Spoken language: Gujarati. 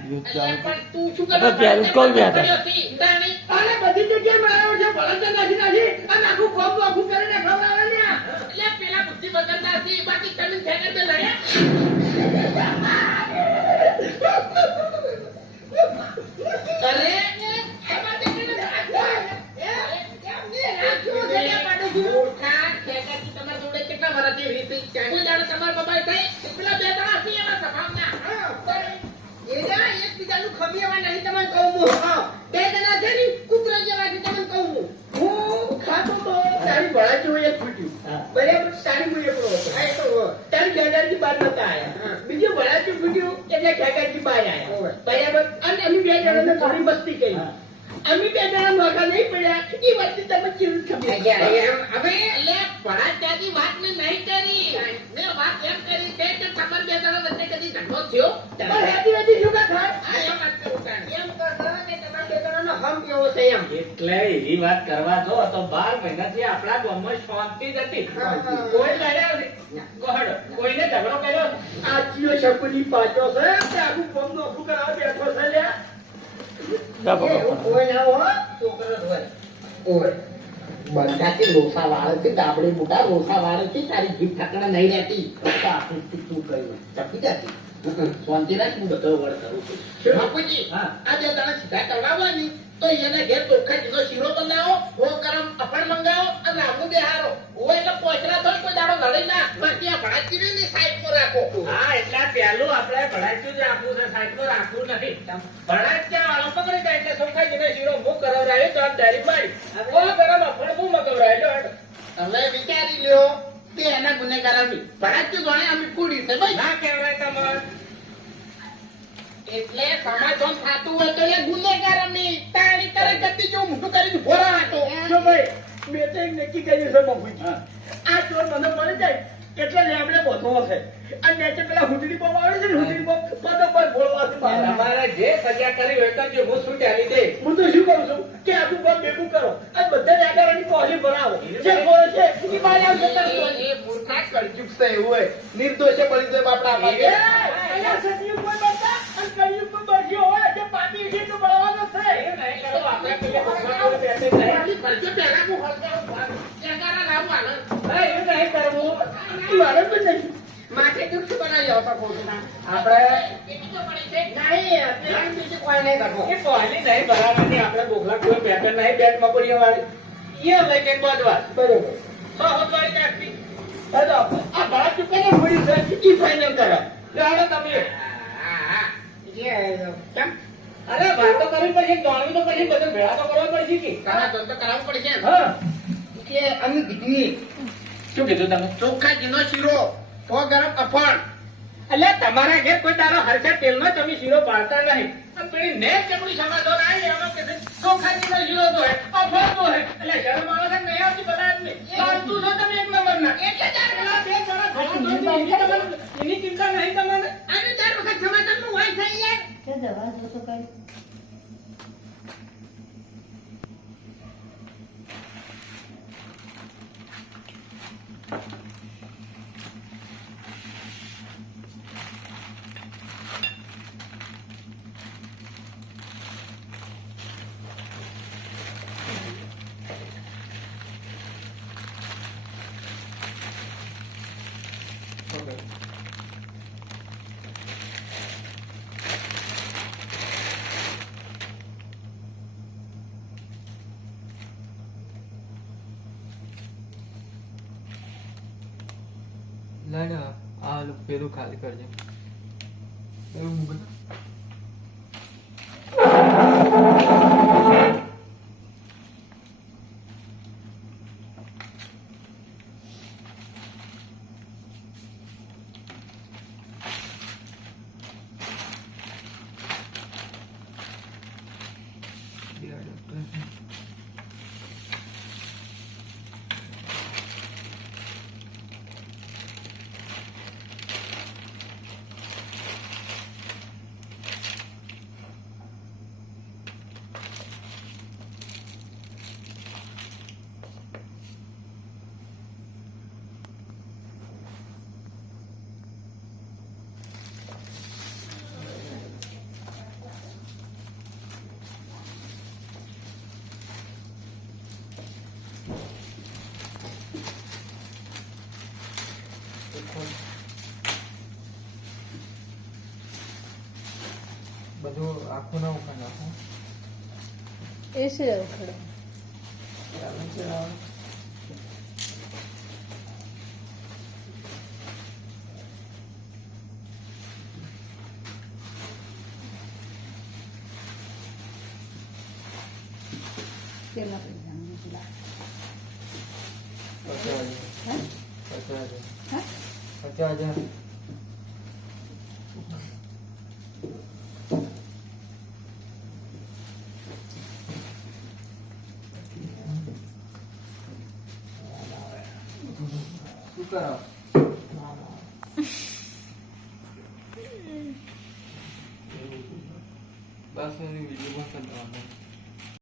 પણ તું શું કરે પેલું કોણ બેઠા? અરે બધી જગ્યાએ માર્યો છે ભળત નાખી અને આખું ખોપ આખું કરીને ખવડાવે ને એટલે પેલા બુદ્ધિ બગડતા હતી બાકી તમે ખેતર પે લડ્યા અરે બીજું ભળાચું ફૂટ્યું એટલે ખેગારજી બહાર આવ્યા બરાબર અને અમે બે જણા થોડી મસ્તી કરી અમે બે જણા નોખા નહીં પડ્યા એ વાતની તમે ચીજ ખબર હવે એટલે ભણા ત્યાંની વાત મેં નહીં કરી મેં વાત એમ કરી કે તમારે બે જણા વચ્ચે કદી ઝઘડો થયો પણ હેતી હેતી શું કા થાય આ એમ વાત કરું એમ કરતા કે તમારે બે જણાનો હમ કેવો છે એમ એટલે એવી વાત કરવા દો તો 12 મહિનાથી આપણા ગામમાં શાંતિ જ હતી. કોઈ લડ્યા નહીં. ગોહડ કોઈને ઝઘડો કર્યો આ ચિયો શકુની પાછો છે કે આખું કોમ નો આખું કરાવ બેઠો છે લ્યા કોઈ ના હોય છોકરો જ હોય ઓય બંધાથી લોસા વાળે છે ગાબડી મોટા લોસા વાળે છે તારી જીભ ઠાકડા નહીં રહેતી આખું તું કહ્યું ચપી જતી શાંતિ રાખ હું બધો વળ કરું છું બાપુજી આ બે દાણા સીધા કરવાવાની તો એને ઘેર ચોખ્ખા જીનો શીરો બનાવો હો ગરમ અફણ મંગાવો અને આમનું બેહારો હોય એટલે પોચરા તો કોઈ દાડો લડી ના બાકી આ ભડાચી ને સાઈડ પર રાખો હા એટલે પેલું આપણે ભડાચ્યું જ રાખવું છે, સાઈડ પર રાખવું નથી. ભડાચ્યા વાળો પકડી જાય એટલે ચોખ્ખા જીનો શીરો હું કરાવરાયો જવાબદારી મારી. ઓ ગરમ અફણ હું મગાવરાયો હેડો. તમે વિચારી લ્યો કે એના ગુનેગાર અમે ભડાચ્યું ગણે અમે કુડી છે ભાઈ ના કહેવાય તમારે એટલે સમાધાન થાતું હોય તો એ ગુનેગાર અમે તારી તરફ ગતિ જો મોટું કરીને ભોરા હતો જો ભાઈ મેં તો એક નક્કી કર્યું છે બાપુજી આ ચોર મને મળી જાય એટલે લેમડે બોધો હશે અને નીચે પેલા હુટડી બોમ આવે છે ને હુટડી બોમ પદો પર બોલવા છે તમારે જે સજા કરી હોય કરજો, હું શું ચાલી દે. હું તો શું કરું છું કે આખું બોમ ભેગું કરો અને બધા જાગરની કોલી બનાવો જે બોલે છે એ બહાર આવશે એ મૂર્ખા કરજુક છે એવું હોય નિર્દોષે બળી જાય બાપડા ભાગે અહીંયા સતયુગ કોઈ બનતા અને કળયુગ માં બળ્યો હોય જે પાપી છે તો બળવાનો છે એ નહીં કરો આપણે પેલે ભગવાન બેઠે નહીં કરજો પહેલા હું હળગાવ જાગરા લાવું હાલ એ નહીં કરવું મારે તો નહીં માથે દુઃખ બનાવી આવતા પોતાના આપણે બીજો પડી છે નહીં આપણે બીજું કોઈ નહીં કરવો એ કોઈની નહીં ભરાવાની. આપણે બોગલા કોઈ બેઠા નહીં, બેટ મકોડીઓ વાળી એ લઈ કે બધવા બરોબર સો હોતવાળી કાઢી. હવે આ ભાડા ચૂકીને મળી છે ઈ ફાઇનલ કરો જાણો તમે. કેમ અરે વાતો કરવી પડશે, જાણવી તો પડશે, બધું ભેળા તો કરવા પડશે કે. કરાતો તો કરાવવું પડશે હા કે અમે કીધું શું કીધું તમે? ચોખ્ખા ઘીનો શીરો સો ગરમ અફણ એટલે તમારા ઘેર કોઈ તારો હરસા તેલમાં તમે શીરો પાડતા નહીં પેલી ને ચમડી સમાધો આવી એમાં કે ચોખ્ખા ઘીનો શીરો તો હે અફણ તો હે એટલે શરમ આવે છે નહીં આવતી બધા ને પાડતું છો તમે એક નંબરના એટલે ચાર પેલા બે જણા એની ચિંતા નહીં તમને આને 4 વખત સમાધાનનું હોય છે યાર તે દવા જો તો કઈ ના આ પેલું ખાલી કરજે એવું મૂક. બધું આખું ના ઉખા નાખું. એસી ઉખડો. ચાલો ચાલો. તેમાં પૈસાનું પેલા. 50,000. હે? 50,000. હે? 50,000. શું કરો? બસ એની વિડીયો પણ કરવાનો.